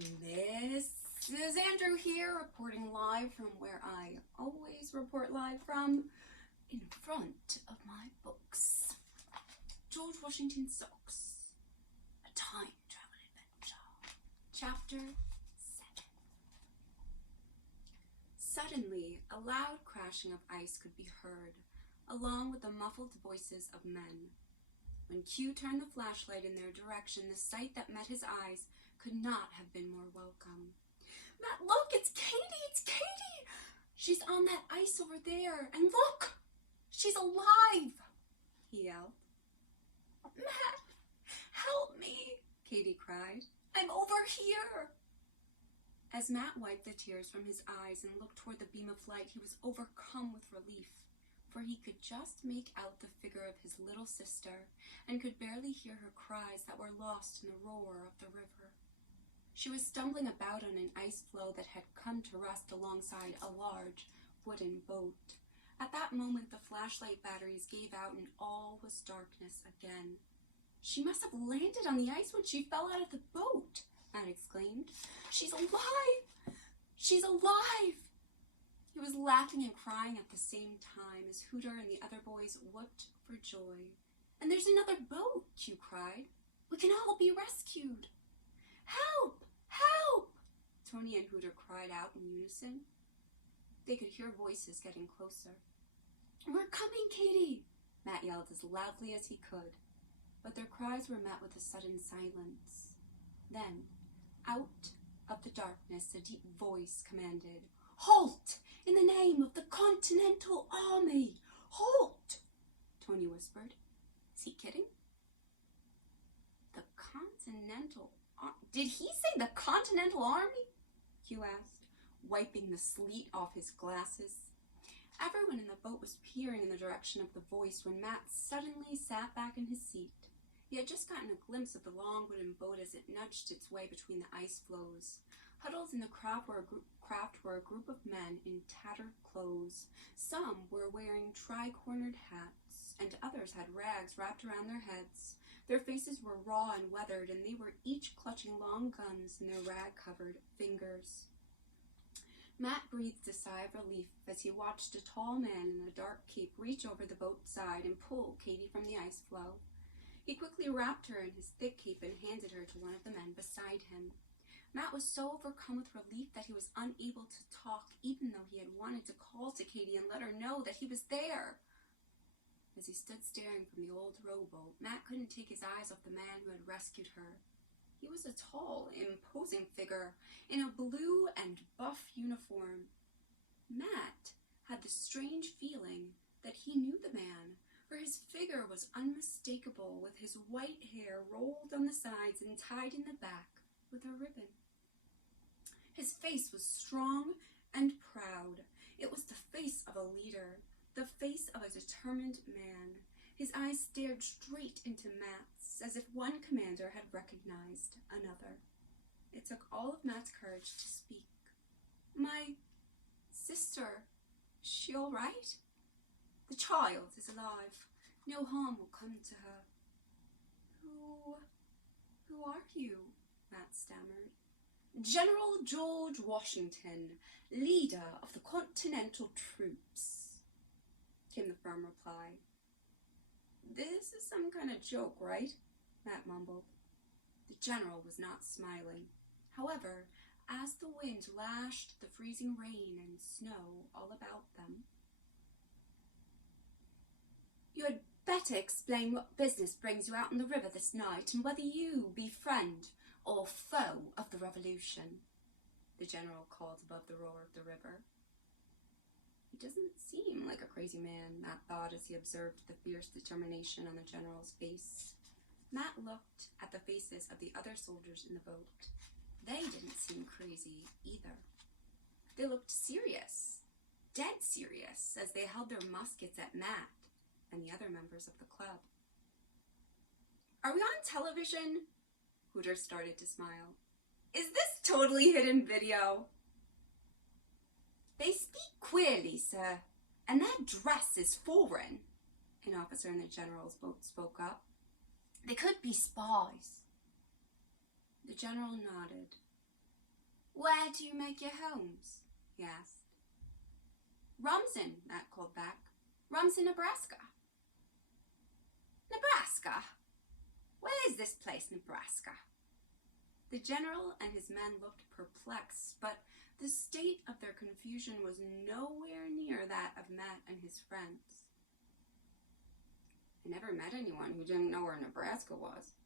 This is Andrew here, reporting live from where I always report live from, in front of my books. George Washington Socks, A Time Travel Adventure, Chapter 7. Suddenly, a loud crashing of ice could be heard, along with the muffled voices of men. When Q turned the flashlight in their direction, the sight that met his eyes could not have been more welcome. "Matt, look, it's Katie, it's Katie! She's on that ice over there, and look, she's alive!" he yelled. "Matt, help me!" Katie cried. "I'm over here!" As Matt wiped the tears from his eyes and looked toward the beam of light, he was overcome with relief, for he could just make out the figure of his little sister and could barely hear her cries that were lost in the roar of the river. She was stumbling about on an ice floe that had come to rest alongside a large wooden boat. At that moment, the flashlight batteries gave out and all was darkness again. "She must have landed on the ice when she fell out of the boat," Matt exclaimed. "She's alive! She's alive!" He was laughing and crying at the same time as Hooter and the other boys whooped for joy. "And there's another boat," Q cried. "We can all be rescued." "Help! Help!" Tony and Hooter cried out in unison. They could hear voices getting closer. "We're coming, Katie!" Matt yelled as loudly as he could, but their cries were met with a sudden silence. Then, out of the darkness, a deep voice commanded, "Halt! In the name of the Continental Army! Halt!" Tony whispered. "Is he kidding?" "The Continental Army? Did he say the Continental Army?" Q asked, wiping the sleet off his glasses. Everyone in the boat was peering in the direction of the voice when Matt suddenly sat back in his seat. He had just gotten a glimpse of the long wooden boat as it nudged its way between the ice floes. Huddled in the craft were a group of men in tattered clothes. Some were wearing tri-cornered hats, and others had rags wrapped around their heads. Their faces were raw and weathered, and they were each clutching long guns in their rag-covered fingers. Matt breathed a sigh of relief as he watched a tall man in a dark cape reach over the boat's side and pull Katie from the ice floe. He quickly wrapped her in his thick cape and handed her to one of the men beside him. Matt was so overcome with relief that he was unable to talk, even though he had wanted to call to Katie and let her know that he was there. As he stood staring from the old rowboat, Matt couldn't take his eyes off the man who had rescued her. He was a tall, imposing figure in a blue and buff uniform. Matt had the strange feeling that he knew the man, for his figure was unmistakable, with his white hair rolled on the sides and tied in the back with a ribbon. His face was strong and proud. It was the face of a leader, the face of a determined man. His eyes stared straight into Matt's, as if one commander had recognized another. It took all of Matt's courage to speak. "My sister, is she all right? The child is alive. No harm will come to her." Who are you?" Matt stammered. "General George Washington, leader of the Continental troops," came the firm reply. "This is some kind of joke, right?" Matt mumbled. The general was not smiling. However, as the wind lashed the freezing rain and snow all about them, "You had better explain what business brings you out on the river this night, and whether you be friend or foe of the revolution," the general called above the roar of the river. "He doesn't seem like a crazy man," Matt thought as he observed the fierce determination on the general's face. Matt looked at the faces of the other soldiers in the boat. They didn't seem crazy either. They looked serious, dead serious, as they held their muskets at Matt and the other members of the club. "Are we on television?" Hooter started to smile. "Is this totally hidden video?" "They speak queerly, sir, and their dress is foreign," an officer in the general's boat spoke up. "They could be spies." The general nodded. Where do you make your homes? He asked. Rumson, Matt called back. Rumson, Nebraska. Nebraska? Where is this place, Nebraska? The general and his men looked perplexed, but the state of their confusion was nowhere near that of Matt and his friends. I never met anyone who didn't know where Nebraska was,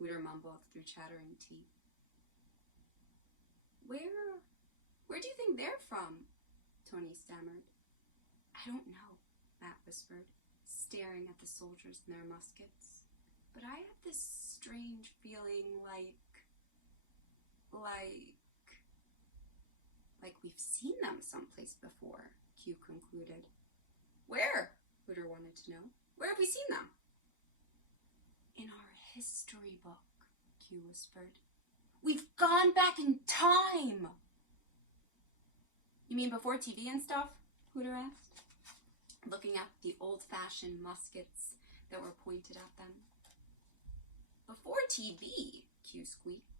Hooter mumbled through chattering teeth. Where do you think they're from? Tony stammered. I don't know, Matt whispered, staring at the soldiers and their muskets. But I have this strange feeling like we've seen them someplace before, Q concluded. Where? Hooter wanted to know. Where have we seen them? In our history book, Q whispered. We've gone back in time! You mean before TV and stuff? Hooter asked, looking at the old-fashioned muskets that were pointed at them. Before TV, Q squeaked.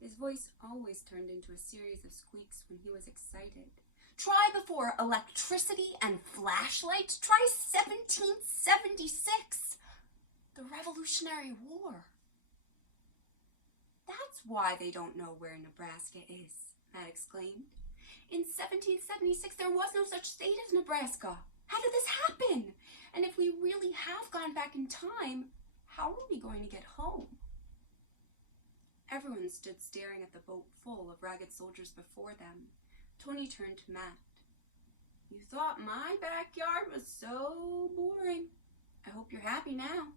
His voice always turned into a series of squeaks when he was excited. Try before electricity and flashlights. Try 1776, the Revolutionary War. That's why they don't know where Nebraska is, Matt exclaimed. In 1776, there was no such state as Nebraska. How did this happen? And if we really have gone back in time, how are we going to get home? Everyone stood staring at the boat full of ragged soldiers before them. Tony turned to Matt. You thought my backyard was so boring. I hope you're happy now.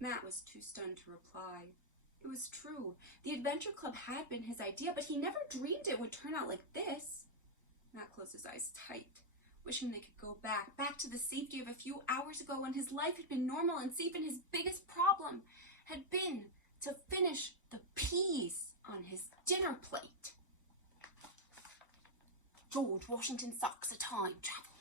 Matt was too stunned to reply. It was true. The adventure club had been his idea, but he never dreamed it would turn out like this. Matt closed his eyes tight, wishing they could go back to the safety of a few hours ago when his life had been normal and safe, and his biggest problem had been to finish the peas on his dinner plate. George Washington Socks, A Time Travel.